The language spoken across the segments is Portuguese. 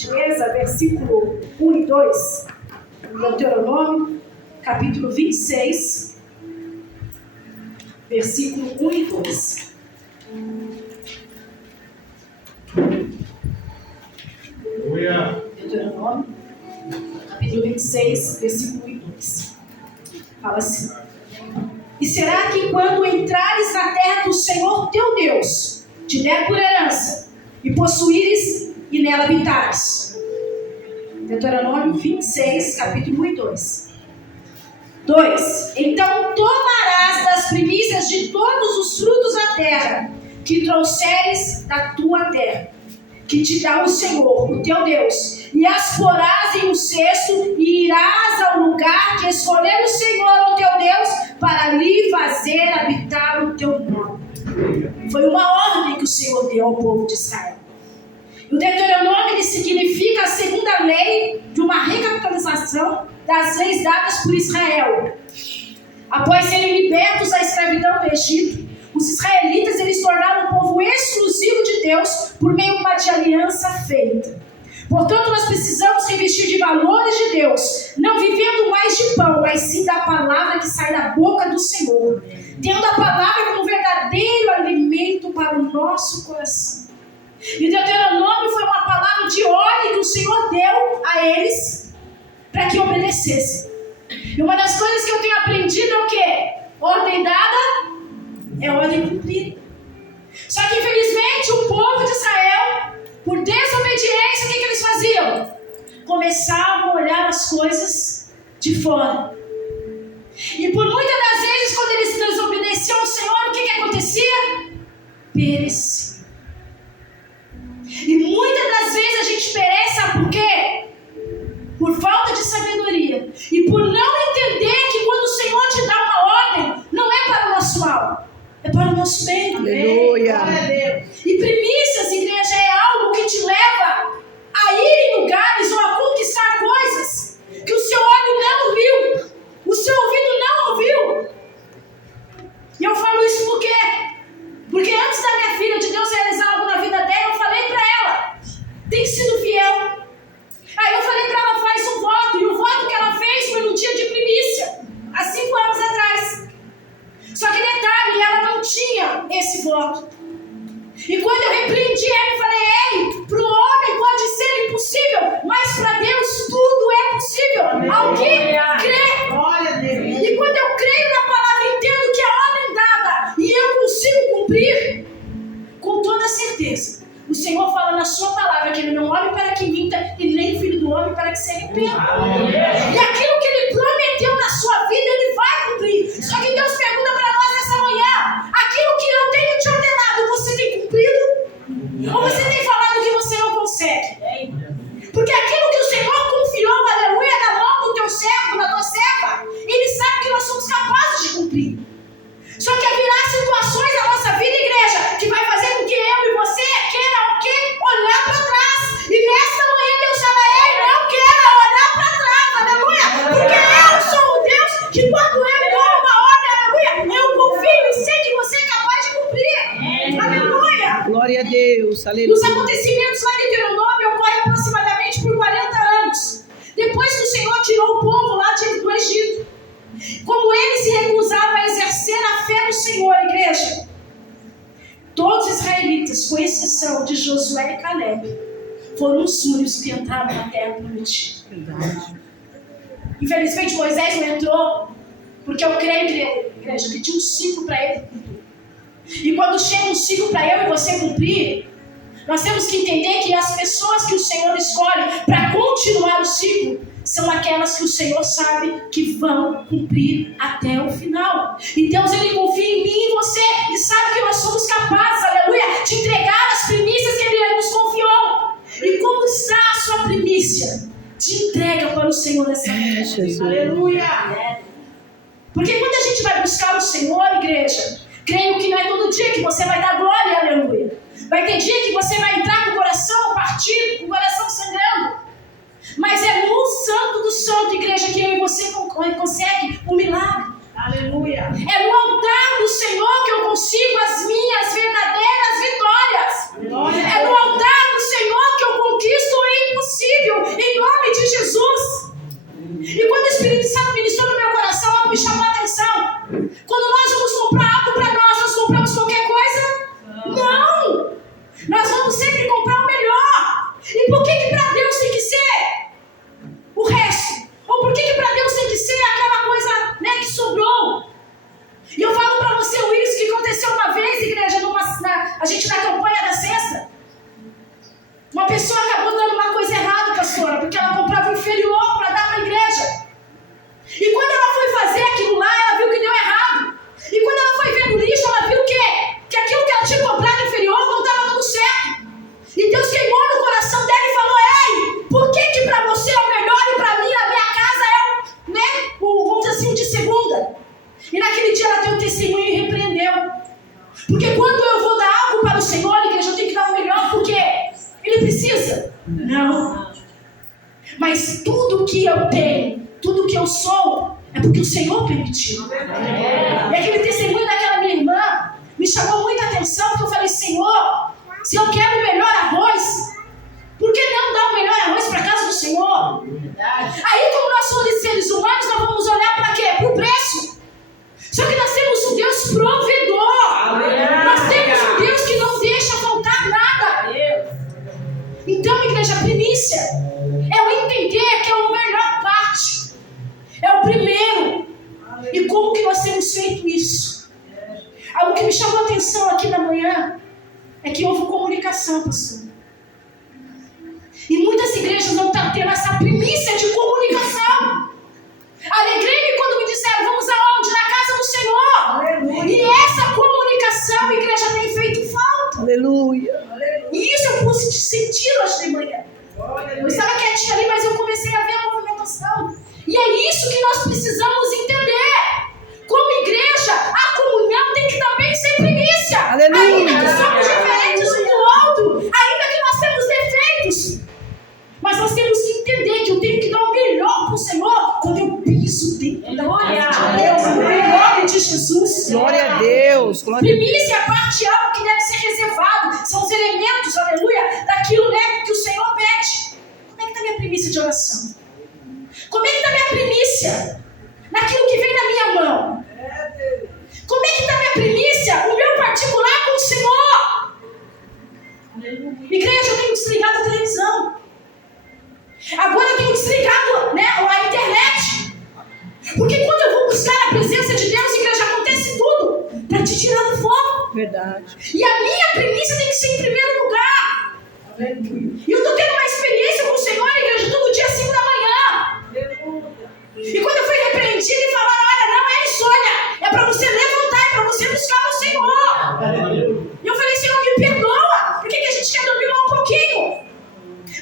gentileza, versículo 1 e 2, Deuteronômio, capítulo 26, versículo 1 e 2. Deuteronômio, capítulo 26, versículo 1 e 2. Fala assim: E será que quando entrares na terra que o Senhor teu Deus te der por herança, e possuíres e nela habitares. Deuteronômio 26, capítulo 1 e 2. 2. Então tomarás das primícias de todos os frutos da terra, que trouxeres da tua terra, que te dá o Senhor, o teu Deus, e as porás em um cesto, e irás ao lugar que escolheu o Senhor, o teu Deus, para lhe fazer habitar o teu nome. Foi uma ordem que o Senhor deu ao povo de Israel. O Deuteronômio ele significa a segunda lei de uma recapitalização das leis dadas por Israel. Após serem libertos da escravidão do Egito, os israelitas eles se tornaram um povo exclusivo de Deus por meio de aliança feita. Portanto, nós precisamos revestir de valores de Deus, não vivendo mais de pão, mas sim da palavra que sai da boca do Senhor, tendo a palavra como verdadeiro alimento para o nosso coração. E o Deuteronômio foi uma palavra de ordem que o Senhor deu a eles para que obedecessem. E uma das coisas que eu tenho aprendido é o quê? Ordem dada é ordem cumprida. Só que infelizmente o povo de Israel, por desobediência, o que eles faziam? Começavam a olhar as coisas de fora. E por muitas das vezes, quando eles desobedeciam ao Senhor, o que acontecia? Perecia. E muitas das vezes a gente perece, sabe por quê? Por falta de sabedoria. E por não entender que quando o Senhor te dá uma ordem, não é para o nosso mal, é para o nosso bem. Aleluia. E primícias, igreja, é algo que te leva a ir em lugares ou a conquistar coisas que o seu olho não viu, o seu ouvido não ouviu. E eu falo isso por quê? Porque antes da minha filha, de Deus realizar algo na vida dela, eu falei para ela: tem sido fiel. Aí eu falei para ela: faz um voto. E o voto que ela fez foi no dia de primícia, há 5 anos atrás. Só que detalhe, ela não tinha esse voto. E quando eu repreendi ela e falei: ei, para o homem pode ser impossível, mas para Deus tudo é possível. Ao que crê. E quando eu creio na palavra, entendo que a ordem dada e eu consigo cumprir, com toda certeza, o Senhor fala na sua palavra que Ele não olha para que minta e nem o filho do homem para que se arrependa. E aquilo que Ele prometeu na sua vida, Ele vai cumprir. Só que Deus pergunta para nós nessa manhã: aquilo que eu tenho te ordenado, você tem cumprido? Ou você tem falado que você não consegue? Porque aquilo que o Senhor confiou, aleluia, na mão do teu servo, da tua serva, Ele sabe que nós somos capazes de cumprir. Só que haverá situações na nossa vida, igreja, que vai fazer com que eu e você queira o quê? Olhar para trás. E nesta manhã Deus fala: ei, não quero olhar para trás, aleluia. Porque eu sou o Deus que quando eu dou uma ordem, aleluia, eu confio e sei que você é capaz de cumprir. Aleluia. Glória a Deus, aleluia. Os acontecimentos lá em Deuteronômio ocorrem aproximadamente por 40 anos. Depois que o Senhor tirou o povo lá do Egito. Como eles se recusavam a exercer a fé no Senhor, igreja, todos os israelitas, com exceção de Josué e Caleb, foram os únicos que entraram na terra prometida. Infelizmente Moisés não entrou, porque eu creio, igreja, que tinha um ciclo para ele cumprir. E quando chega um ciclo para eu e você cumprir, nós temos que entender que as pessoas que o Senhor escolhe para continuar o ciclo são aquelas que o Senhor sabe que vão cumprir até o final. E Deus, Ele confia em mim e em você, e sabe que nós somos capazes, aleluia, de entregar as primícias que Ele nos confiou. E como está a sua primícia? De entrega para o Senhor nessa noite. Aleluia. Porque quando a gente vai buscar o Senhor, igreja, creio que não é todo dia que você vai dar glória, aleluia. Vai ter dia que você vai entrar com o coração partido, com o coração sangrando. Mas é no Santo do Santo, igreja, que eu e você consegue o milagre. Aleluia. É no altar do Senhor que eu consigo as minhas verdadeiras vitórias. Aleluia. É no altar do Senhor que eu conquisto o impossível. Mas tudo que eu tenho, tudo que eu sou, é porque o Senhor permitiu. E aquele testemunho daquela minha irmã me chamou muita atenção, porque eu falei, Senhor, se eu quero o melhor arroz, por que não dar o melhor arroz para a casa do Senhor? Aí, como nós somos seres humanos, nós vamos olhar para quê? Para o preço. Só que nós temos um Deus provedor. Nós temos um Deus que não deixa faltar nada. Então, igreja, a primícia é eu entender que é a melhor parte. É o primeiro. E como que nós temos feito isso? Algo que me chamou a atenção aqui na manhã é que houve comunicação, pastor. E muitas igrejas não estão tendo essa primícia de comunicação. Alegrei-me quando me disseram, vamos aonde? Na casa do Senhor. E essa comunicação, igreja, tem feito falta. Aleluia. E isso eu pude sentir hoje de manhã. Eu estava quietinha ali, mas eu comecei a ver a movimentação. E é isso que nós precisamos entender. Como igreja, a comunhão tem que também ser primícia. Aleluia. Ainda que somos diferentes um do outro, ainda que nós temos defeitos. Mas nós temos que entender que eu tenho que dar o melhor para o Senhor quando eu piso dentro da casa de Deus. Em nome de Jesus. Glória a Deus. Primícia é parte algo que deve ser reservado. São os elementos, aleluia, daquilo, né, que o Senhor pede. Como é que está a minha primícia de oração? Como é que está a minha primícia naquilo que vem na minha mão? Como é que está a minha primícia, o meu particular com o Senhor? Igreja, eu tenho desligado a televisão. Agora eu tenho desligado, né, a internet. Porque quando eu vou buscar a presença de Deus, igreja, acontece tudo para te tirar do foco. Verdade. E a minha premissa tem que ser em primeiro lugar. E eu estou tendo uma experiência com o Senhor, igreja, todo dia 5 da manhã. E quando eu fui repreendida e falaram, olha, não é insônia, é para você levantar, é para você buscar o Senhor. E eu falei, Senhor, me perdoa, por que a gente quer dormir mais um pouquinho?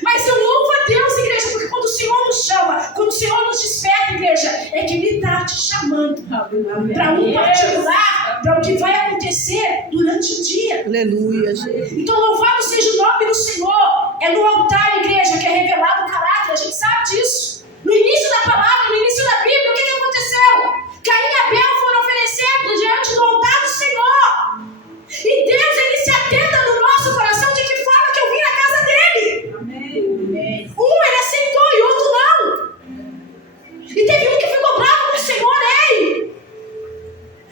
Mas eu louvo a Deus, igreja, porque quando o Senhor nos chama, quando o Senhor nos desperta, igreja, é que Ele está te chamando para um particular, para o que vai acontecer durante o dia. Aleluia, Jesus. Então, louvado seja o nome do Senhor. É no altar, igreja, que é revelado o caráter, a gente sabe disso. No início da palavra, no início da Bíblia, o que aconteceu? Caim e Abel foram oferecidos diante do altar do Senhor. E Deus, Ele se atenta no nosso coração de que forma que eu vim na casa dEle. Um Ele aceitou e outro não. E teve um que ficou bravo com o Senhor. Ei,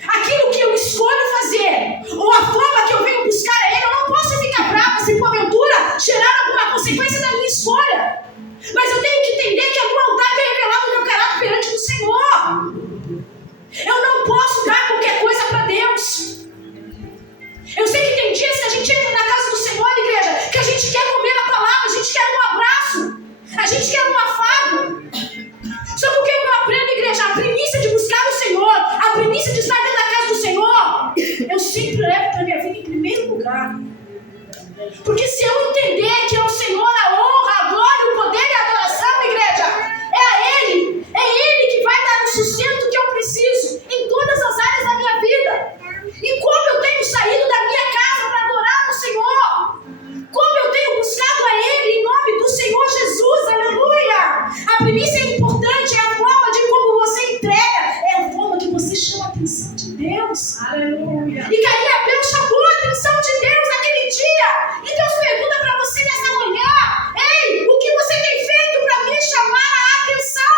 aquilo que eu escolho fazer, ou a forma que eu venho buscar a Ele, eu não posso ficar brava se porventura gerar alguma consequência da minha escolha. Mas eu tenho que entender que a minha maldade é revelada o meu caráter perante o Senhor. Eu não posso dar qualquer coisa para Deus. Eu sei que tem dias que a gente entra na casa do Senhor, igreja, que a gente quer comer a palavra, a gente quer um abraço, a gente quer um afago. Só que o que eu aprendo, igreja, a primícia de buscar o Senhor, a primícia de estar dentro da casa do Senhor, eu sempre levo para a minha vida em primeiro lugar. Porque se eu entender que é o Senhor a honra, a glória, o poder e a adoração, igreja, é Ele que vai dar o sustento que eu preciso em todas as áreas da minha vida. E como eu tenho saído da minha casa para adorar o Senhor, como eu tenho buscado a Ele em nome do Senhor Jesus, aleluia. A primícia é importante, é a forma de como você entrega, é a forma que você chama a atenção de Deus, aleluia. E Caim e Abel chamou a atenção de Deus naquele dia. E Deus pergunta para você nessa manhã, ei, o que você tem feito para me chamar a atenção?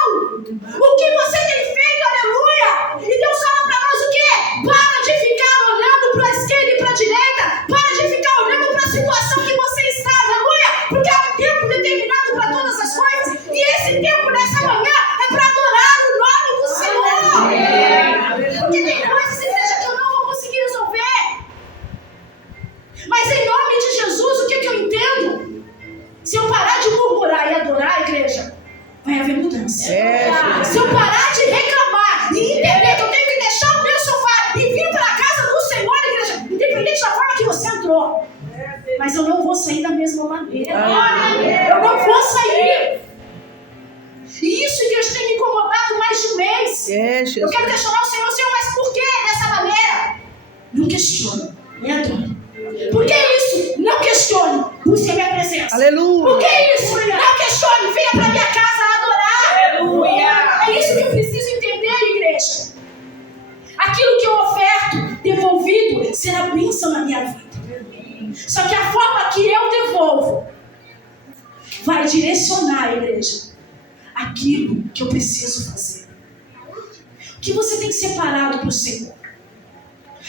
O que você tem feito, aleluia? E Deus fala para nós o quê? Para de ficar olhando para a esquerda e para a direita, para de ficar olhando para a situação que você está, aleluia, porque há um tempo determinado para todas as coisas, e esse tempo nessa manhã é para adorar o nome do Senhor. Porque tem coisas, igreja, que eu não vou conseguir resolver. Mas em nome de Jesus, o que eu entendo? Se eu parar de murmurar e adorar, igreja, vai haver mudança. Se eu parar de reclamar e entender que eu tenho que deixar o meu sofá e vir para a casa do Senhor, igreja, independente da forma que você entrou, mas eu não vou sair da mesma maneira. Eu não vou sair. E isso, igreja, tem me incomodado mais de um mês. Eu quero questionar o Senhor, mas por que dessa maneira? Não questione, me adore. Por que isso? Não questione, busque a minha presença. Aleluia. Por que isso? Não questione, venha para minha casa, vai direcionar, igreja, aquilo que eu preciso fazer. O que você tem separado para o Senhor?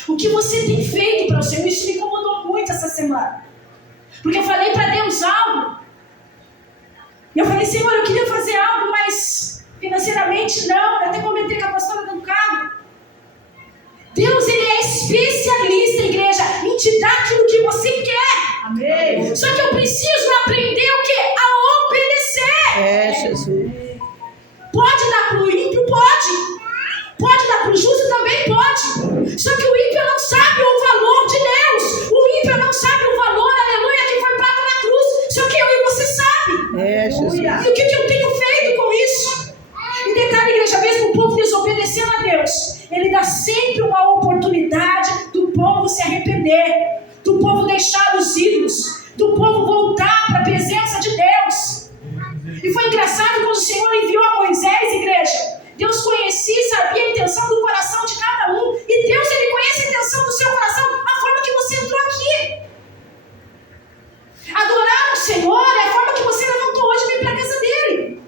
O que você tem feito para o Senhor? Isso me incomodou muito essa semana. Porque eu falei para Deus algo. E eu falei, Senhor, eu queria fazer algo, mas financeiramente não. Eu até comentei com a pastora do carro. Deus, Ele é especialista, igreja, em te dar aquilo que você quer. Amém. Só que eu preciso aprender o quê? A obedecer. Jesus. Pode dar para o ímpio? Pode. Pode dar para o justo? Também pode. Só que o ímpio não sabe o valor de Deus. O ímpio não sabe o valor, aleluia, que foi pago na cruz. Só que eu e você sabe. Jesus. E o que eu tenho feito com isso? E detalhe, igreja, mesmo o povo desobedecendo a Deus, Ele dá sempre uma oportunidade do povo se arrepender, do povo deixar os ídolos, do povo voltar para a presença de Deus. E foi engraçado quando o Senhor enviou a Moisés, igreja. Deus conhecia e sabia a intenção do coração de cada um. E Deus, Ele conhece a intenção do seu coração, a forma que você entrou aqui. Adorar o Senhor é a forma que você levantou hoje e veio para a casa dEle.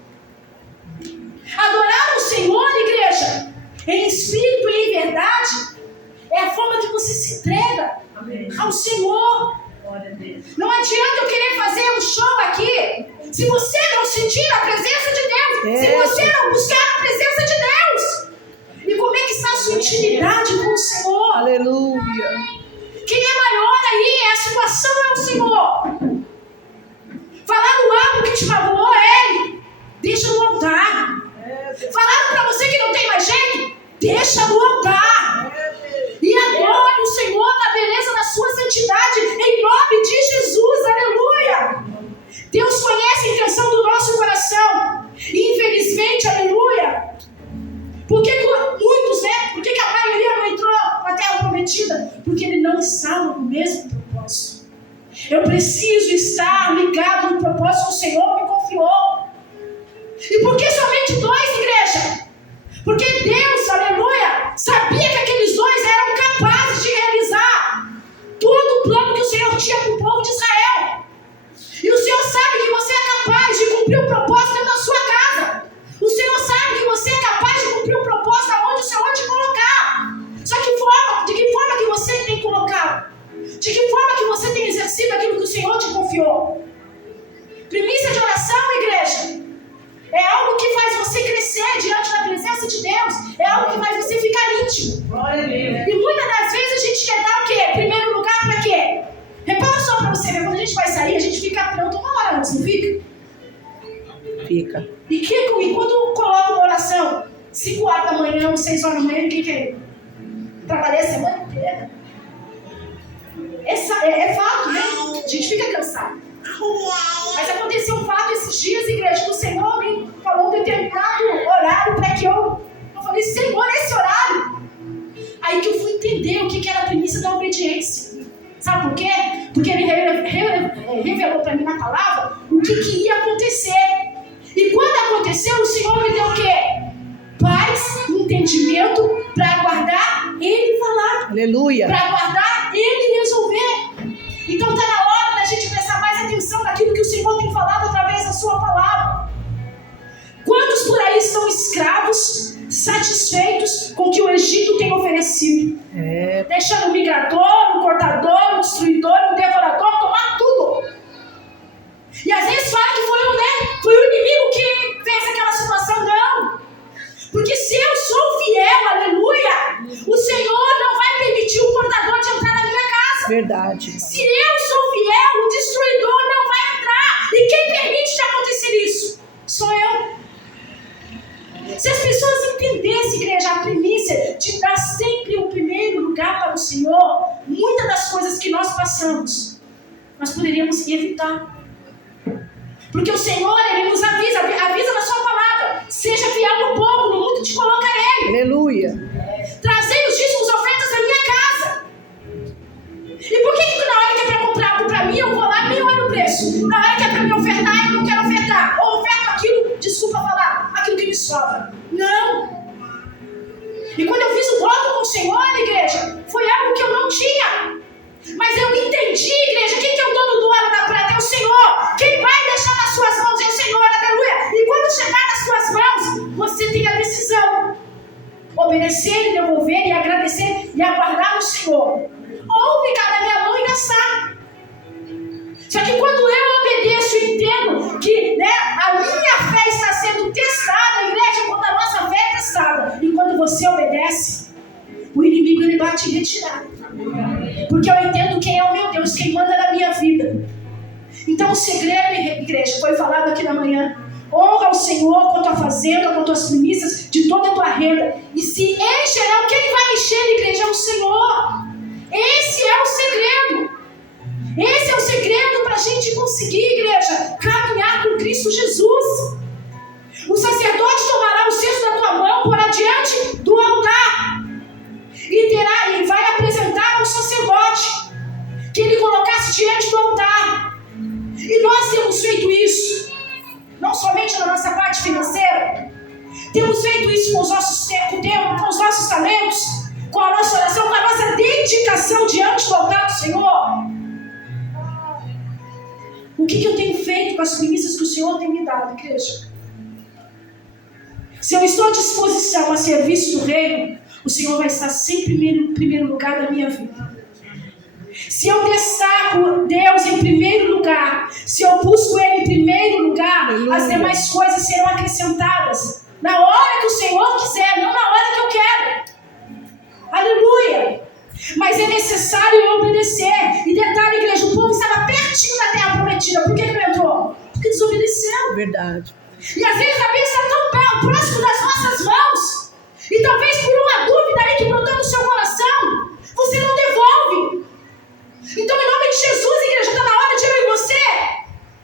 Adorar o Senhor, igreja, em espírito e em verdade, é a forma que você se entrega ao Senhor. Não adianta eu querer fazer um show aqui se você não sentir a presença de Deus, se você não buscar a presença de Deus. E como é que está a sua intimidade com o Senhor? Aleluia. Quem é maior aí, a situação é o Senhor. Falaram algo que te magoou, Ele, deixa no altar. Falaram para você que não tem mais jeito, deixa no altar. E adore o Senhor na beleza da sua santidade, em nome de Jesus, aleluia. Deus conhece a intenção do nosso coração. E infelizmente, aleluia, porque muitos, por que a maioria não entrou na terra prometida? Porque ele não estava com o mesmo propósito. Eu preciso estar ligado no propósito que o Senhor me confiou. E por que somente 2, igreja? Porque Deus, aleluia, sabia que aqueles 2 eram capazes de realizar todo o plano que o Senhor tinha para o povo de Israel. E o Senhor sabe que você é capaz de cumprir o propósito dentro da sua casa. O Senhor sabe que você é capaz de cumprir o propósito aonde o Senhor te colocar. Só de que forma que você tem colocado? De que forma que você tem exercido aquilo que o Senhor te confiou? Primícia de oração, igreja, é algo que faz você crescer diante da presença de Deus. É algo que faz você ficar íntimo. E muitas das vezes a gente quer dar o quê? Primeiro lugar para quê? Repara só para você ver, quando a gente vai sair, a gente fica pronto uma hora antes, não fica? Fica. E quando coloca uma oração, 5 horas da manhã ou 6 horas da manhã, ninguém quer trabalhar a semana inteira. É fato, né? A gente fica cansado. Mas aconteceu um fato esses dias, igreja, que o Senhor me falou um determinado horário para que eu falei, Senhor, esse horário. Aí que eu fui entender o que era a premissa da obediência. Sabe por quê? Porque Ele revelou para mim na palavra o que ia acontecer. E quando aconteceu, o Senhor me deu o quê? Paz, entendimento para aguardar Ele falar. Aleluia. Para aguardar Ele resolver. Então está na hora da gente prestar mais atenção naquilo que o Senhor tem falado através da sua palavra. Quantos por aí estão escravos, satisfeitos com o que o Egito tem oferecido? Deixando o migrador, o cortador, o destruidor, o devorador tomar tudo. E às vezes fala que foi o inimigo que fez aquela situação. Não. Porque se eu sou fiel, aleluia, o Senhor não vai permitir o cortador de entrar na minha casa. Verdade. Se eu sou fiel, o destruidor não vai entrar. E quem permite de acontecer isso? Sou eu. Se as pessoas entendessem, igreja, a primícia de dar sempre o primeiro lugar para o Senhor, muitas das coisas que nós passamos, nós poderíamos evitar. Porque o Senhor, Ele nos avisa na sua palavra. Seja fiel no pouco, no muito te colocarei. Aleluia. Trazei os dízimos e ofertas da minha casa. E por que na hora que é para comprar algo para mim, eu vou lá e nem olho o preço? Na hora que é para me ofertar, eu não quero ofertar. Ou oferto aquilo, desculpa falar, aquilo que me sobra. Não. E quando eu fiz o voto com o Senhor, igreja, foi algo que eu não tinha. Mas eu entendi, igreja, quem que é o dono do ouro da prata? É o Senhor. Quem vai deixar nas suas mãos é o Senhor, aleluia. E quando chegar nas suas mãos, você tem a decisão: obedecer e devolver e agradecer e aguardar o Senhor, ou ficar na minha mão e gastar. Só que quando eu obedeço e entendo que a minha fé está sendo testada, igreja, quando a nossa fé é testada, e quando você obedece, o inimigo ele bate em retirada. Porque eu entendo quem é o meu Deus, quem manda na minha vida. Então o segredo, igreja, foi falado aqui na manhã: honra ao Senhor com a tua fazenda, com as tuas primícias, de toda a tua renda. E se encherá, quem vai encher, igreja? É o Senhor. Esse é o segredo. Esse é o segredo para a gente conseguir, igreja, caminhar com Cristo Jesus. O sacerdote tomará o cesto da tua mão, porá diante do altar, e vai apresentar ao sacerdote que ele colocasse diante do altar. E nós temos feito isso, não somente na nossa parte financeira, temos feito isso com os nossos tempos, com os nossos talentos, com a nossa oração, com a nossa dedicação diante do altar do Senhor. O que eu tenho feito com as primícias que o Senhor tem me dado, igreja? Se eu estou à disposição a serviço do reino, o Senhor vai estar sempre em primeiro lugar da minha vida. Se eu destaco Deus em primeiro lugar, se eu busco Ele em primeiro lugar, as demais coisas serão acrescentadas na hora que o Senhor quiser, não na hora que eu quero. Aleluia! Mas é necessário obedecer. E detalhe, igreja, o povo estava pertinho da terra prometida. Por que não entrou? Porque desobedeceu. Verdade. E às vezes a bênção está tão próximo das nossas mãos, e talvez por uma dúvida aí que brotou no seu coração, você não devolve. Então, em nome de Jesus, igreja, está na hora de eu e você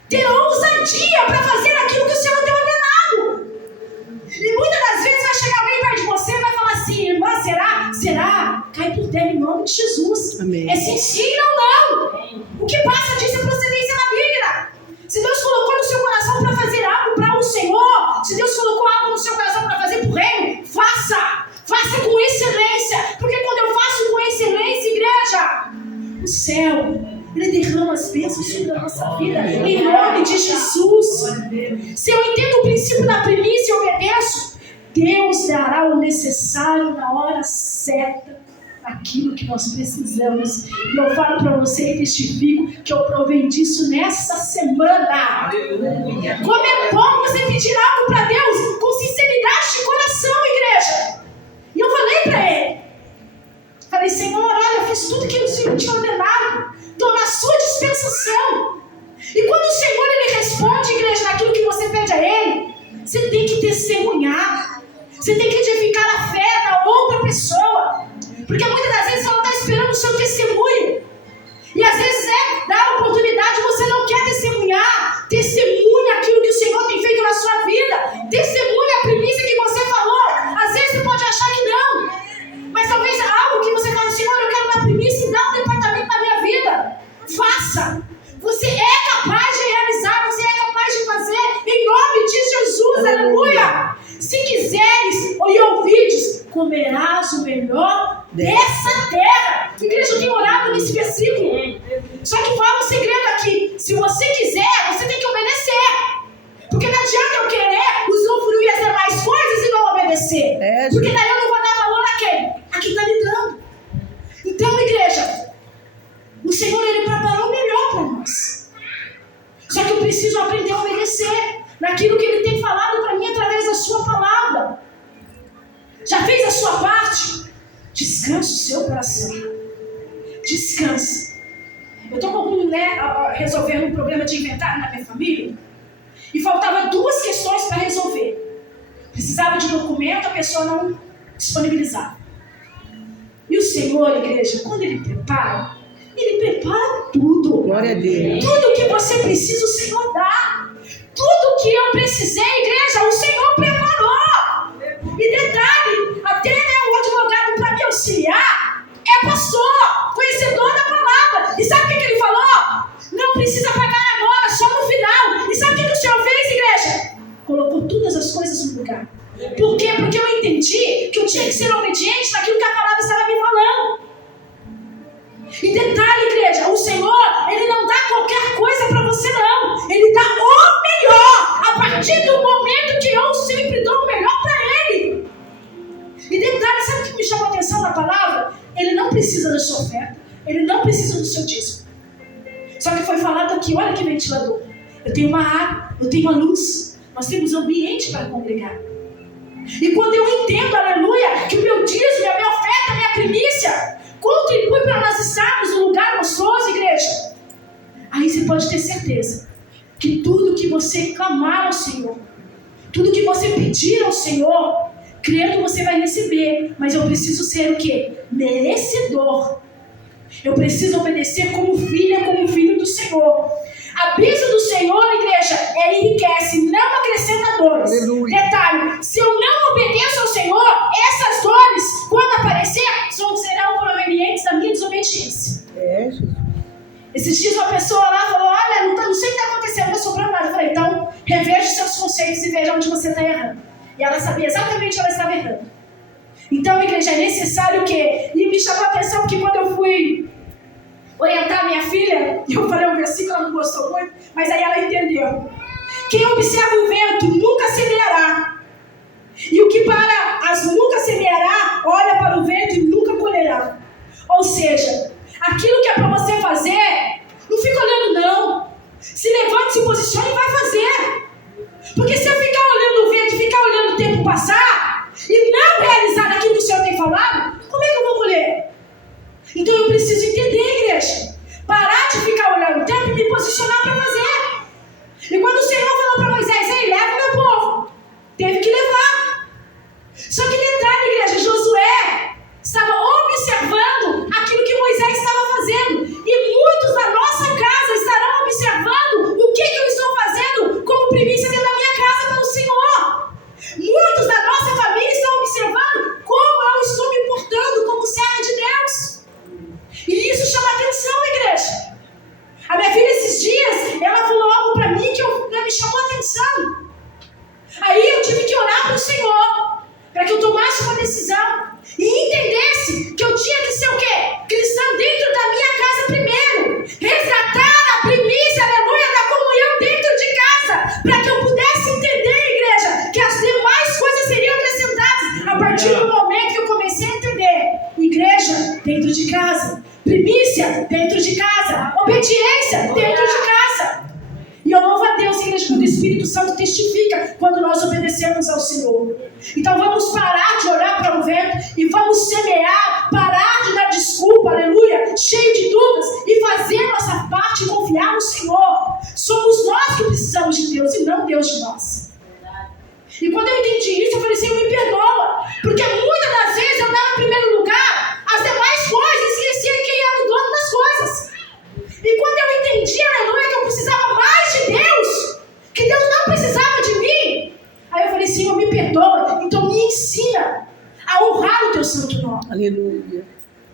ter ousadia para fazer aquilo que o Senhor tem ordenado. E muitas das vezes vai chegar alguém perto de você e vai falar assim: irmã, será? Será? Cai por terra em nome de Jesus. Amém. É sim ou não? O que passa disso é procedência maligna. Se Deus colocou no seu coração para fazer algo para o Senhor, se Deus colocou algo no seu coração para fazer para o reino, faça. Faça com excelência. Porque quando eu faço com excelência, igreja, o céu, Ele derrama as bênçãos sobre a nossa vida, em nome de Jesus. Se eu entendo o princípio da primícia e obedeço, Deus dará o necessário na hora certa, aquilo que nós precisamos. E eu falo para você e testifico que eu provei disso nessa semana. Aleluia. Como é bom você pedir algo para Deus com sinceridade de coração, igreja. E eu falei para Ele, falei: Senhor, olha, eu fiz tudo que o Senhor tinha ordenado, estou na sua dispensação. E quando o Senhor Ele responde, igreja, naquilo que você pede a Ele, você tem que testemunhar, você tem que edificar a fé da outra pessoa. Porque muitas das vezes ela está esperando o seu testemunho. E às vezes dá oportunidade, você não quer testemunhar. Testemunha aquilo que o Senhor tem feito na sua vida. Testemunha a primícia que você falou. Às vezes você pode achar que não. Mas talvez algo que você fala: Senhor, eu quero uma primícia e dar um departamento na minha vida. Faça. Você é capaz de realizar, você é capaz de fazer. Em nome de Jesus, aleluia. Se quiseres e ouvides, comerás o melhor dessa terra. Igreja, eu tenho orado nesse versículo. Só que fala um segredo aqui: se você quiser, você tem que obedecer. Porque não adianta eu querer usufruir as demais coisas e não obedecer. Porque daí eu não vou dar valor a quem? A quem está me dando. Então, igreja, o Senhor Ele preparou o melhor para nós. Só que eu preciso aprender a obedecer naquilo que Ele tem falado para mim através da sua palavra. Já fez a sua parte? Descansa o seu coração. Descansa. Eu estou resolvendo um problema de inventário na minha família. E faltava 2 questões para resolver. Precisava de documento, a pessoa não disponibilizava. E o Senhor, igreja, quando Ele prepara tudo. Glória a Deus. Tudo que você precisa, o Senhor dá. Tudo que eu precisei, igreja, o Senhor preparou. E detalhe, até o advogado para me auxiliar é pastor, conhecedor da palavra. E sabe o que ele falou? Não precisa pagar agora, só no final. E sabe o que o Senhor fez, igreja? Colocou todas as coisas no lugar. Por quê? Porque eu entendi que eu tinha que ser obediente naquilo que a palavra estava me falando. E detalhe, igreja, Senhor, Ele não dá qualquer coisa para você, não. Ele dá o melhor, a partir do momento que eu sempre dou o melhor para Ele. E detalhe, sabe o que me chama a atenção na palavra? Ele não precisa da sua oferta, Ele não precisa do seu dízimo. Só que foi falado aqui, olha que ventilador. Eu tenho uma água, eu tenho uma luz, nós temos ambiente para congregar. E quando eu entendo, aleluia, que o meu dízimo, a minha oferta, a minha primícia contribui para nós estarmos num lugar gostoso, igreja, aí você pode ter certeza que tudo que você clamar ao Senhor, tudo que você pedir ao Senhor, crendo você vai receber. Mas eu preciso ser o quê? Merecedor. Eu preciso obedecer como filha, como filho do Senhor. A bênção do Senhor, igreja, enriquece, não acrescenta dores. Aleluia. Detalhe, se eu não obedeço ao Senhor, essas dores, quando aparecer, serão provenientes da minha desobediência. Jesus. Esses dias uma pessoa lá falou, olha, não sei o que está acontecendo, não está sobrando nada. Eu falei, então, reveja os seus conceitos e veja onde você está errando. E ela sabia exatamente onde ela estava errando. Então, igreja, é necessário o quê? E me chamou a atenção porque quando eu fui orientar a minha filha, eu falei um versículo, ela não gostou muito, mas aí ela entendeu. Quem observa o vento nunca semeará. E o que para as nunca semeará, olha para o vento e nunca colherá. Ou seja, aquilo que é para você fazer, não fica olhando não. Se levante, se posicione e vai fazer. Porque se eu ficar olhando o vento e ficar olhando o tempo passar, e não realizar aquilo que o Senhor tem falado, como é que eu vou colher? Então eu preciso entender, igreja. Parar de ficar olhando o tempo e me posicionar para fazer. E quando o Senhor falou para Moisés, ei, leva o meu povo, teve que levar. Só que detalhe, igreja, Josué estava observando aquilo que Moisés estava fazendo. E muitos da nossa casa estarão observando o que eu estou fazendo como primícia dentro da minha casa para o Senhor. Muitos da nossa família estão observando como eu estou me portando como serva de Deus. E isso chama atenção, igreja. A minha filha, esses dias, ela falou algo para mim que me chamou a atenção. Aí eu tive que orar para o Senhor, para que eu tomasse uma decisão e entendesse que eu tinha que ser o quê? Cristã dentro da minha casa primeiro. Resgatar a primícia, aleluia, da comunhão dentro de casa, para que eu pudesse entender, igreja, que as demais coisas seriam acrescentadas a partir do momento que eu comecei a entender. Igreja dentro de casa, primícia dentro de casa, obediência dentro de casa. E eu louvo a Deus, igreja, quando o Espírito Santo testifica quando nós obedecemos ao Senhor. Então vamos parar de olhar para o vento e vamos semear, parar de dar desculpa, aleluia, cheio de dúvidas e fazer nossa parte e confiar no Senhor. Somos nós que precisamos de Deus e não Deus de nós. E quando eu entendi isso, eu falei, Senhor, me perdoa, porque muitas das vezes eu dava em primeiro lugar as demais coisas e esquecia quem era o dono das coisas. E quando eu entendi, aleluia, que eu precisava mais de Deus, que Deus não precisava de mim, aí eu falei, Senhor, me perdoa, então me ensina a honrar o teu santo nome. Aleluia.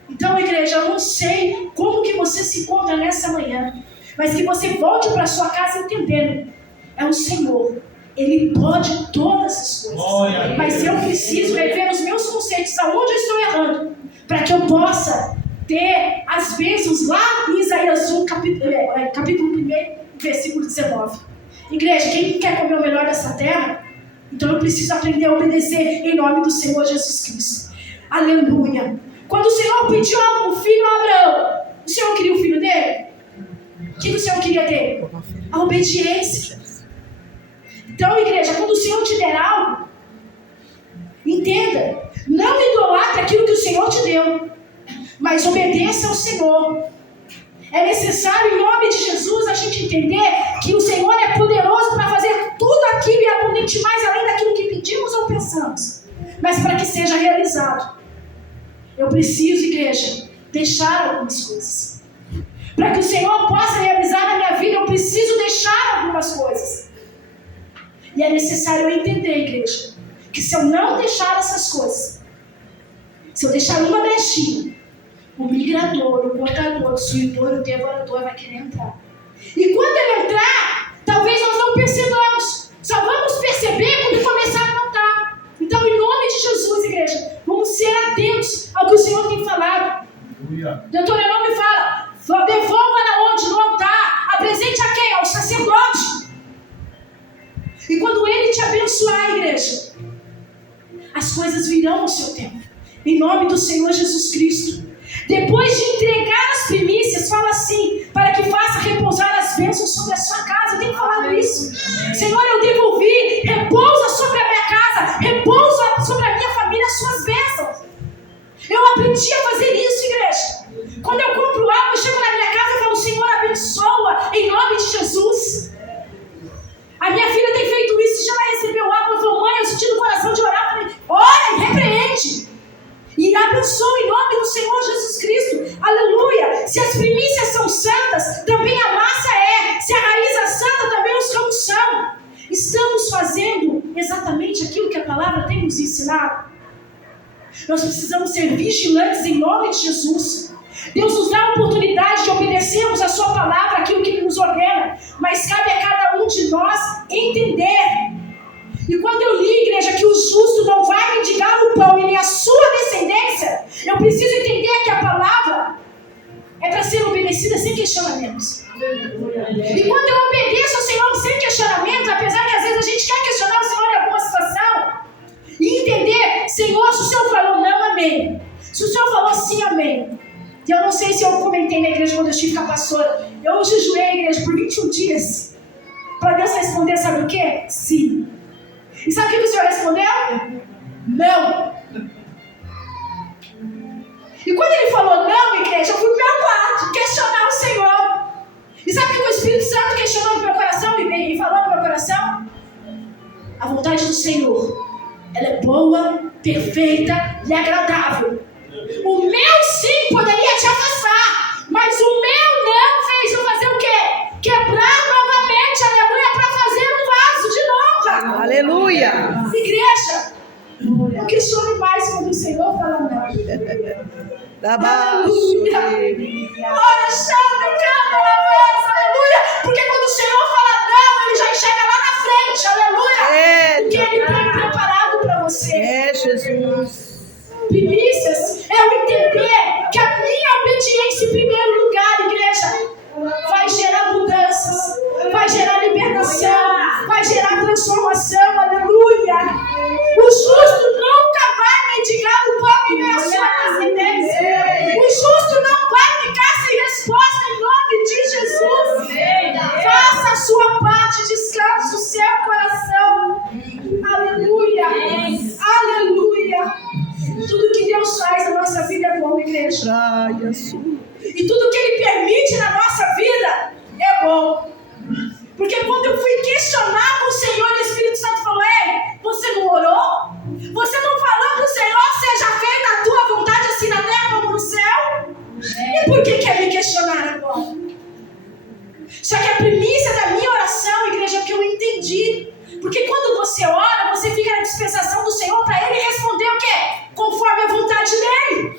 Então, igreja, eu não sei como que você se encontra nessa manhã, mas que você volte para sua casa entendendo, é o Senhor. Ele pode todas as coisas, mas eu preciso rever os meus conceitos, aonde eu estou errando, para que eu possa ter as bênçãos lá em Isaías 1, capítulo 1, versículo 19. Igreja, quem quer comer o melhor dessa terra? Então eu preciso aprender a obedecer em nome do Senhor Jesus Cristo. Aleluia. Quando o Senhor pediu um filho a Abraão, o Senhor queria o filho dele? O que o Senhor queria dele? A obediência. Então, igreja, quando o Senhor te der algo, entenda, não idolatre aquilo que o Senhor te deu, mas obedeça ao Senhor. É necessário, em nome de Jesus, a gente entender que o Senhor é poderoso para fazer tudo aquilo e abundante mais além daquilo que pedimos ou pensamos, mas para que seja realizado, eu preciso, igreja, deixar algumas coisas. Para que o Senhor possa realizar na minha vida, eu preciso deixar algumas coisas. E é necessário eu entender, igreja, que se eu não deixar essas coisas, se eu deixar uma brechinha, o migrador, o portador, o suidor, o devorador vai querer entrar. E quando ele entrar, talvez nós não percebamos. Só vamos perceber quando começar a notar. Então, em nome de Jesus, igreja, vamos ser atentos ao que o Senhor tem falado. Deuteronômio fala, devolva na E quando Ele te abençoar, igreja, as coisas virão ao seu tempo. Em nome do Senhor Jesus Cristo. Depois de entregar as primícias, fala assim, para que faça repousar as bênçãos sobre a sua casa. Eu tenho falado isso. Senhor, eu devolvi, repousa sobre a minha casa, repousa sobre a minha família as suas bênçãos. Eu aprendi a fazer isso, igreja. Quando eu compro algo, eu chego na minha casa e falo, Senhor, abençoa, em nome de Jesus. A minha filha tem feito isso, já ela recebeu algo, ela falou, mãe, eu senti no coração de orar. Eu falei, ora e repreende. E abençoa em nome do Senhor Jesus Cristo. Aleluia. Se as primícias são santas, também a massa é. Se a raiz é santa, também os ramos são. Estamos fazendo exatamente aquilo que a palavra tem nos ensinado. Nós precisamos ser vigilantes em nome de Jesus. Deus nos dá a oportunidade de obedecermos a sua palavra, aquilo que Ele nos ordena. Mas cabe a cada um de nós entender. E quando eu li, igreja, que o justo não vai mendigar o pão e nem a sua descendência, eu preciso entender que a palavra é para ser obedecida sem questionamentos. E quando eu obedeço ao Senhor sem questionamentos, apesar que às vezes a gente quer questionar o Senhor em alguma situação, e entender, Senhor, se o Senhor falou não, amém. Se o Senhor falou sim, amém. E eu não sei se eu comentei na igreja quando eu estive com a pastora, eu jejuei a igreja por 21 dias, para Deus responder, sabe o quê? Sim. E sabe o que o Senhor respondeu? Não. E quando Ele falou não, igreja, eu fui para o meu quarto questionar o Senhor. E sabe o que o Espírito Santo questionou no meu coração e falou no meu coração? A vontade do Senhor, ela é boa, perfeita e agradável. O meu sim poderia te afastar, mas o meu não fez eu fazer o quê? Quebrar novamente, aleluia, para fazer um vaso de honra. Aleluia. Igreja, eu questiono mais quando o Senhor fala não. Aleluia. Ora, chama, canta, aleluia. Porque quando o Senhor fala não, Ele já chega lá na frente, aleluia. Porque Ele tem preparado para você. É, Jesus. Primícias é eu entender que a minha obediência em primeiro lugar, igreja, vai gerar mudanças, vai gerar libertação, vai gerar transformação, aleluia. O justo nunca vai mendigar o pão e nem a sua descendência. O justo não vai ficar sem resposta em nome de Jesus. Faça a sua parte, descanse o seu coração. Aleluia, aleluia. Tudo que Deus faz na nossa vida é bom, igreja. E tudo que Ele permite na nossa vida é bom. Porque quando eu fui questionar com o Senhor, o Espírito Santo falou, ei, você não orou? Você não falou para o Senhor, seja feita a tua vontade assim na terra como no céu? E por que quer me questionar agora? Só que a primícia da minha oração, igreja, é que eu entendi. Porque quando você ora, você fica na dispensação do Senhor para Ele responder o quê? Conforme a vontade dEle.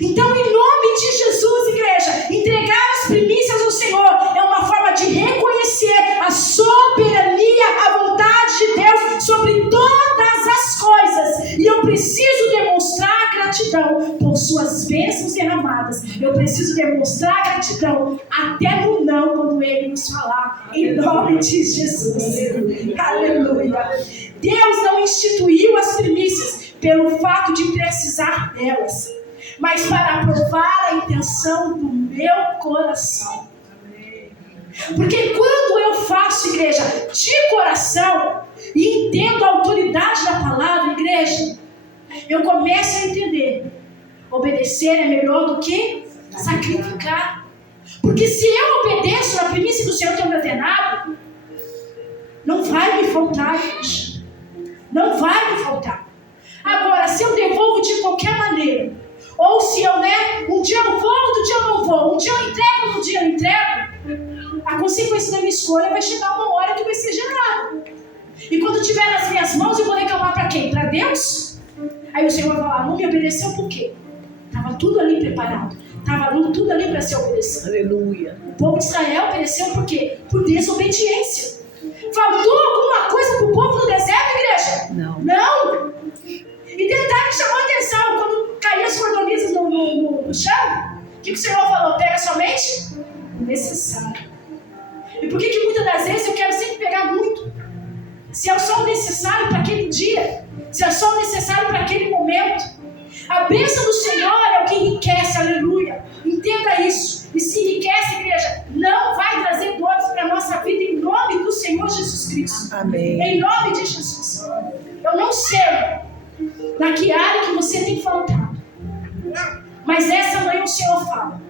Então, em nome de Jesus, igreja, entregar as primícias ao Senhor é uma forma de reconhecer a soberania, a vontade de Deus sobre todas as coisas. E eu preciso demonstrar gratidão por suas bênçãos derramadas. Eu preciso demonstrar gratidão até no não, quando Ele nos falar, em nome de Jesus. Aleluia. Deus não instituiu as primícias pelo fato de precisar delas, mas para aprovar a intenção do meu coração. Porque quando eu faço, igreja, de coração e entendo a autoridade da palavra, igreja, eu começo a entender: obedecer é melhor do que sacrificar. Porque se eu obedeço na primícia do Senhor que eu me ordenado, não vai me faltar, igreja. Não vai me faltar. Agora, se eu devolvo de qualquer maneira, ou se eu, um dia eu vou, outro dia eu não vou, um dia eu entrego, outro dia eu entrego, a consequência da minha escolha vai chegar uma hora que vai ser gerada. E quando estiver nas minhas mãos, eu vou reclamar para quem? Para Deus? Aí o Senhor vai falar, não me obedeceu por quê? Estava tudo ali preparado. Estava tudo ali para ser obedecido. Aleluia. O povo de Israel obedeceu por quê? Por desobediência. Faltou alguma coisa para o povo no deserto, igreja? Não. E detalhe que chamou a atenção, quando caíam as cordonizas no chão, o que o Senhor falou? Pega somente o necessário. E por que muitas das vezes eu quero sempre pegar muito? se é só o necessário para aquele dia, se é só o necessário para aquele momento. A bênção do Senhor é o que enriquece, aleluia. Entenda isso. E se enriquece, igreja, não vai trazer dores para a nossa vida em nome do Senhor Jesus Cristo. Amém. Em nome de Jesus. Eu não sei na que área que você tem faltado, mas essa manhã o Senhor fala.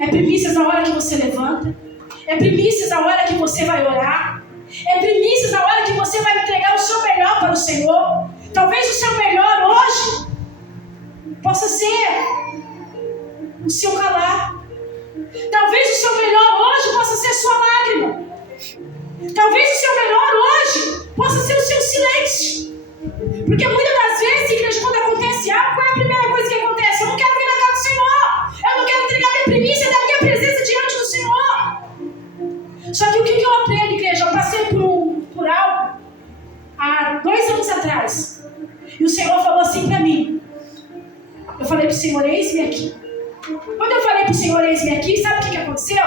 É primícias na hora que você levanta, é primícias na hora que você vai orar, é primícias na hora que você vai entregar o seu melhor para o Senhor. Talvez o seu melhor hoje possa ser o seu calar. Talvez o seu melhor hoje possa ser a sua lágrima. Talvez o seu melhor hoje possa ser o seu silêncio. Porque muitas das vezes, igreja, quando acontece algo, qual é a primeira coisa que acontece? Eu não quero vir na casa do Senhor. Eu não quero entregar minha primícia da minha presença diante do Senhor. Só que o que eu aprendo, igreja? Eu passei por algo há 2 anos atrás. E o Senhor falou assim para mim. Eu falei para o Senhor, eis-me aqui. Quando eu falei para o Senhor, eis-me aqui, sabe o que aconteceu?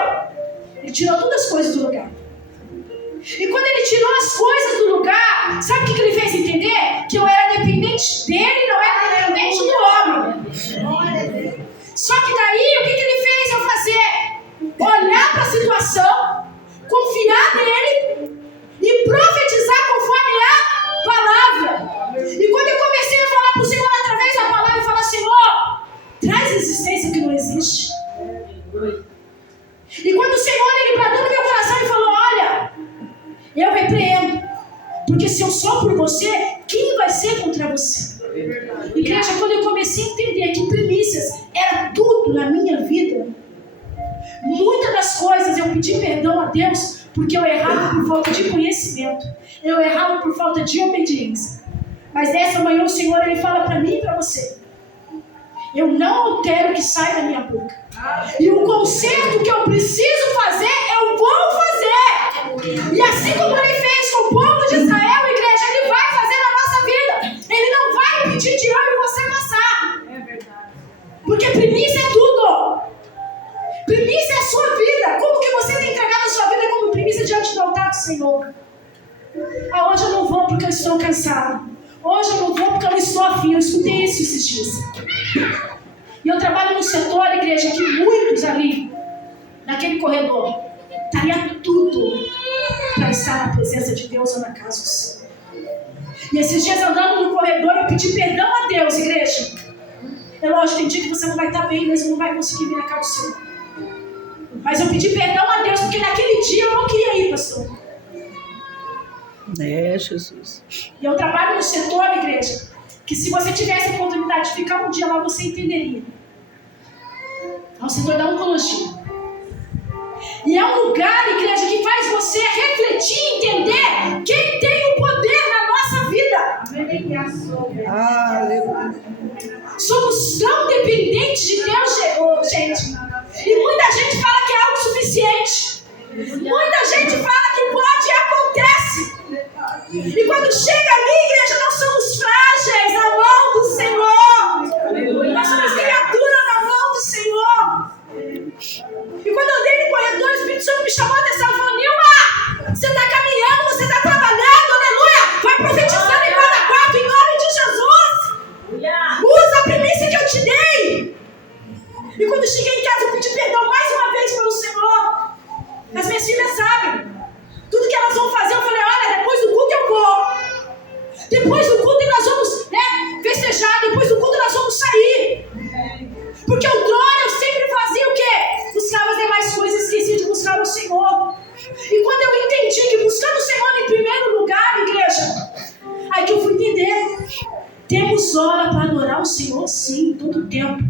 Ele tirou todas as coisas do lugar. E quando ele tirou as coisas do lugar, sabe o que ele fez entender? Que eu era dependente dele, não era dependente do homem. Só que daí, o que ele fez eu fazer? Olhar para a situação, confiar nele e profetizar conforme a palavra. E quando eu comecei a falar para o Senhor através da palavra, eu falava, Senhor, traz existência que não existe. E quando o Senhor, ele bradou no meu coração e falou, olha, eu repreendo, porque se eu sou por você, quem vai ser contra você? Igreja, quando eu comecei a entender que primícias era tudo na minha vida, muitas das coisas eu pedi perdão a Deus, porque eu errava por falta de conhecimento, eu errava por falta de obediência. Mas nessa manhã o Senhor, ele fala para mim e para você, eu não altero o que sai da minha boca. E o conserto que eu preciso fazer, eu vou fazer. E assim como ele fez com o povo de Israel, igreja, ele vai fazer na nossa vida. Ele não vai impedir de eu e você passar. É verdade. Porque primícia é tudo. Primícia é a sua vida. Como que você tem entregado a sua vida como primícia diante do altar do Senhor? Ah, hoje eu não vou porque eu estou cansado. Hoje eu não vou porque eu não estou afim. Eu escutei isso esses dias. E eu trabalho no setor, igreja, que muitos ali, naquele corredor, estaria tudo para estar na presença de Deus ou na casa do Senhor. E esses dias andando no corredor, eu pedi perdão a Deus, igreja. É lógico, tem dia que você não vai estar bem, mesmo não vai conseguir vir na casa do Senhor. Mas eu pedi perdão a Deus, porque naquele dia eu não queria ir, pastor. É, Jesus. E eu trabalho no setor, igreja, que se você tivesse a oportunidade de ficar um dia lá, você entenderia. É o setor da oncologia. E é um lugar, igreja, que faz você refletir e entender quem tem o poder na nossa vida. Aleluia. Somos tão dependentes de Deus, gente. E muita gente fala que é autossuficiente. Muita gente fala que pode e acontece. E quando chega ali, igreja, nós somos frágeis na mão do Senhor. Nós somos criaturas na mão do Senhor. E quando eu andei no corredor, o Espírito Santo me chamou a atenção e falou, Nilma, você está caminhando, você está trabalhando, aleluia. Vai profetizando em cada quarto, em nome de Jesus. Usa a primícia que eu te dei. E quando eu cheguei em casa, eu pedi perdão mais uma vez pelo Senhor. As minhas filhas sabem. Tudo que elas vão fazer, eu falei, olha, depois do culto eu vou. Depois do culto nós vamos, festejar. Depois do culto nós vamos sair. Porque o trono eu sempre fazia o quê? Buscava as demais coisas, esquecia de buscar o Senhor. E quando eu entendi que buscando o Senhor em primeiro lugar, igreja, aí que eu fui entender. Temos hora para adorar o Senhor, sim, todo o tempo.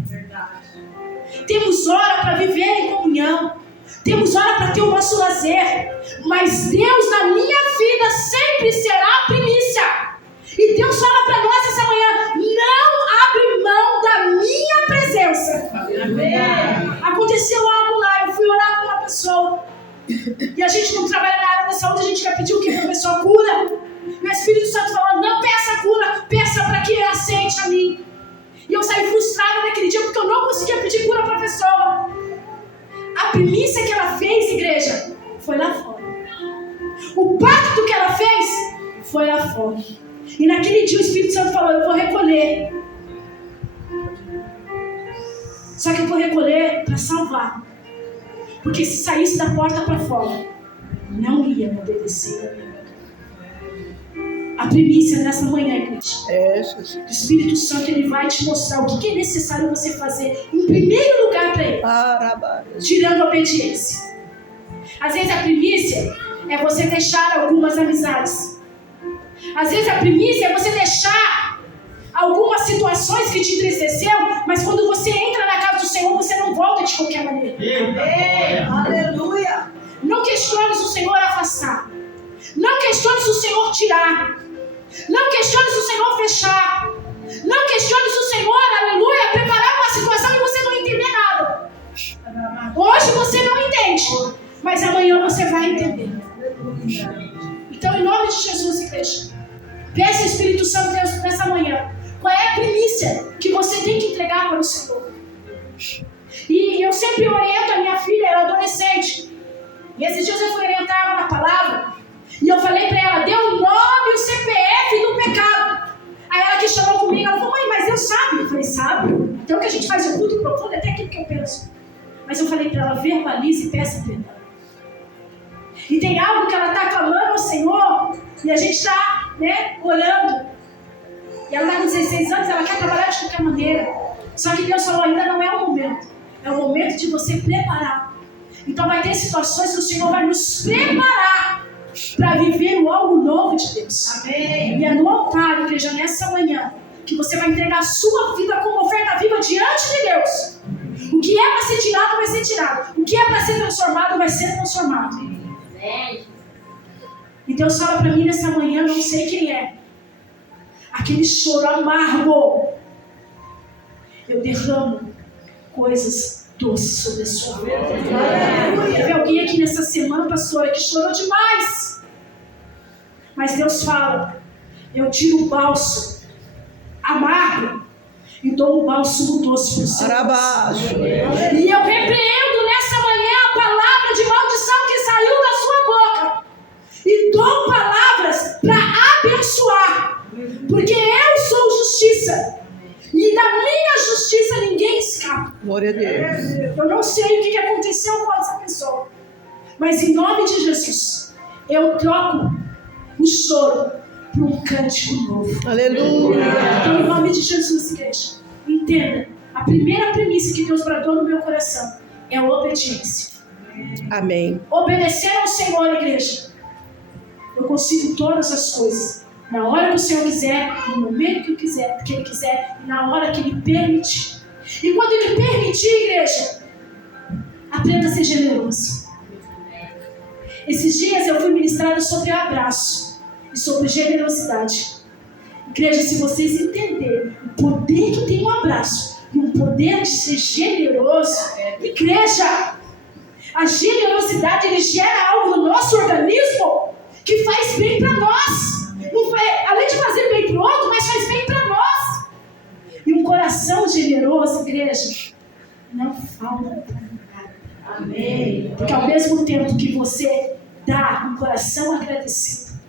Temos hora para viver em comunhão. Temos hora para ter o nosso lazer. Mas Deus na minha vida sempre será a primícia. E Deus fala para nós essa manhã, não abre mão da minha presença. Amém. Aconteceu algo lá, eu fui orar com uma pessoa. E a gente não trabalha na área da saúde, a gente vai pedir o que para a pessoa? Cura. E o Espírito Santo falou, não peça cura, peça para que aceite a mim. E eu saí frustrada naquele dia porque eu não conseguia pedir cura para a pessoa. A primícia que ela fez, igreja, foi lá fora. O pacto que ela fez foi lá fora. E naquele dia o Espírito Santo falou: eu vou recolher. Só que eu vou recolher para salvar. Porque se saísse da porta para fora, não ia me obedecer. A primícia nessa manhã, igreja. O Espírito Santo, ele vai te mostrar o que é necessário você fazer em primeiro lugar para ele. Tirando a obediência. Às vezes a primícia é você deixar algumas amizades. Às vezes a primícia é você deixar algumas situações que te entristeceu, mas quando você entra na casa do Senhor, você não volta de qualquer maneira. Aleluia! Não questiones o Senhor afastar. Não questiones o Senhor tirar. Não questiones o Senhor fechar. Não questiones o Senhor, aleluia, preparar uma situação e você não entender nada. Hoje você não entende, mas amanhã você vai entender. Então, em nome de Jesus, igreja, peça ao Espírito Santo Deus nessa manhã. Qual é a primícia que você tem que entregar para o Senhor? E eu sempre oriento a minha filha, ela é adolescente. E esses dias eu fui orientar ela na palavra. E eu falei para ela: dê o nome e o CPF do pecado. Aí ela questionou comigo, ela falou: mãe, mas Deus sabe. Eu falei: sabe? Então o que a gente faz é muito profundo, até aquilo que eu penso. Mas eu falei para ela: verbalize e peça perdão. E tem algo que ela está clamando ao Senhor, e a gente está, orando. E ela está com 16 anos, ela quer trabalhar de qualquer maneira. Só que Deus falou: ainda não é o momento. É o momento de você preparar. Então vai ter situações que o Senhor vai nos preparar para viver algo novo de Deus. Amém. E é no altar, igreja, nessa manhã, que você vai entregar a sua vida como oferta viva diante de Deus. O que é para ser tirado vai ser tirado. O que é para ser transformado vai ser transformado. E Deus fala para mim nessa manhã, não sei quem é, aquele choro amargo. Eu derramo coisas doces sobre a sua vida. Teve alguém aqui nessa semana, pastor, que chorou demais. Mas Deus fala: eu tiro o bálsamo amargo e dou um bálsamo doce para o seu coração. E eu repreendo nessa manhã a palavra de maldição que saiu da sua boca. E dou palavras para abençoar. Porque eu sou justiça. E da minha justiça ninguém escapa. Glória a Deus. Eu não sei o que aconteceu com essa pessoa. Mas em nome de Jesus, eu troco o choro por um cântico novo. Aleluia. Então, em nome de Jesus, igreja, entenda. A primeira premissa que Deus bradou no meu coração é a obediência. Amém. Obedecer ao Senhor, igreja. Eu consigo todas as coisas. Na hora que o Senhor quiser, no momento que Ele quiser, e na hora que Ele permitir. E quando Ele permitir, igreja, aprenda a ser generoso. Esses dias eu fui ministrada sobre abraço e sobre generosidade. Igreja, se vocês entenderem o poder que tem um abraço e o poder de ser generoso, igreja, a generosidade ele gera algo no nosso organismo que faz bem para nós. Além de fazer bem para o outro, mas faz bem para nós. E um coração generoso, igreja, não falta para nada. Amém. Porque ao mesmo tempo que você dá um coração agradecido,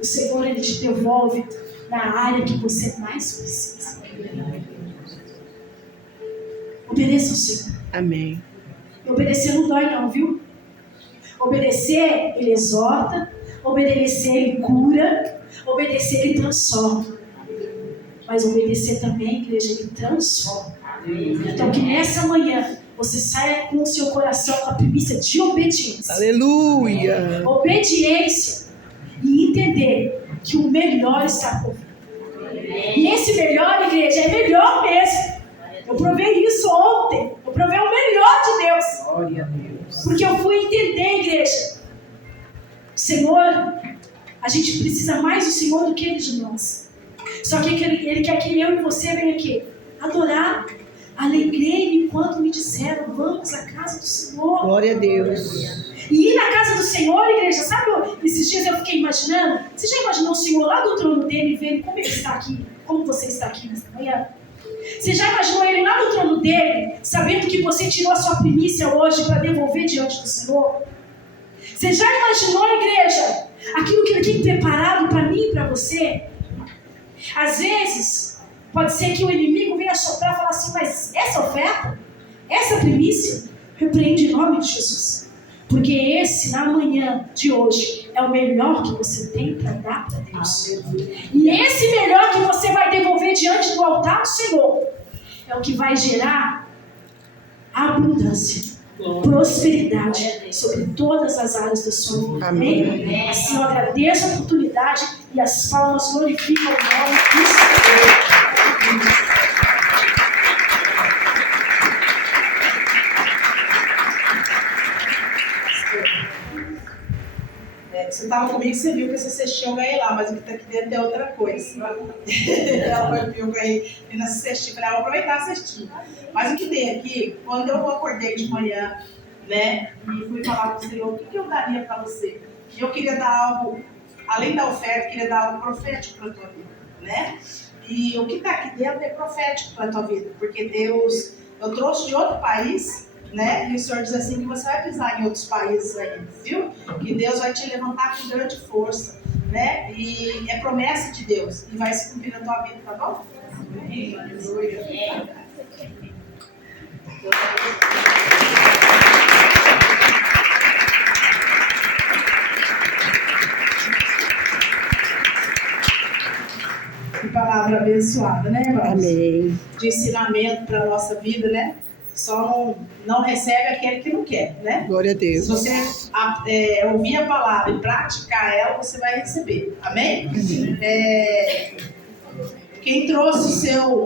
o Senhor ele te devolve na área que você mais precisa. Obedeça ao Senhor. Amém. Obedecer não dói não, viu? Obedecer, ele exorta. Obedecer, ele cura. Obedecer, ele transforma. Mas obedecer também, igreja, ele transforma. Então que nessa manhã você saia com o seu coração com a premissa de obediência. Aleluia. Obediência e entender que o melhor está por vir. E esse melhor, igreja, é melhor mesmo. Eu provei isso ontem. Eu provei o melhor de Deus. Glória a Deus. Porque eu fui entender, igreja. Senhor, a gente precisa mais do Senhor do que Ele de nós. Só que Ele quer que eu e você venham aqui adorar. Alegrei-me quando me disseram: vamos à casa do Senhor. Glória a Deus. E ir na casa do Senhor, igreja, sabe, esses dias eu fiquei imaginando. Você já imaginou o Senhor lá do trono dele vendo como Ele está aqui? Como você está aqui nesta manhã? Você já imaginou Ele lá no trono dele, sabendo que você tirou a sua primícia hoje para devolver diante do Senhor? Você já imaginou, igreja, aquilo que Ele tem preparado para mim e para você? você, às vezes, pode ser que o inimigo venha soprar e falar assim, mas essa oferta, essa primícia, repreende em nome de Jesus. Porque esse, na manhã de hoje, é o melhor que você tem para dar para Deus. E esse melhor que você vai devolver diante do altar do Senhor, é o que vai gerar abundância, prosperidade sobre todas as áreas da sua vida. Amém? Assim eu agradeço a oportunidade e as palmas glorificam o nome do Senhor. Você estava comigo, você viu que essa cestinha eu ganhei lá, mas o que está aqui dentro é outra coisa. Ela viu, eu ganhei nessa cestinha, falei, vou aproveitar a cestinha. Mas o que tem aqui, quando eu acordei de manhã, né, e fui falar com o Senhor, o que eu daria para você? E eu queria dar algo, além da oferta, queria dar algo profético para a tua vida, né? E o que está aqui dentro é profético para a tua vida, porque Deus, eu trouxe de outro país, né? E o Senhor diz assim que você vai pisar em outros países aí, viu? Que Deus vai te levantar com grande força, né? E é promessa de Deus e vai se cumprir na tua vida, tá bom? Amém. Aleluia. Que palavra abençoada, né, irmãos? Amém. De ensinamento para a nossa vida, né? Só não recebe aquele que não quer, né? Glória a Deus. Se você ouvir a palavra e praticar ela, você vai receber. Amém? Quem trouxe o seu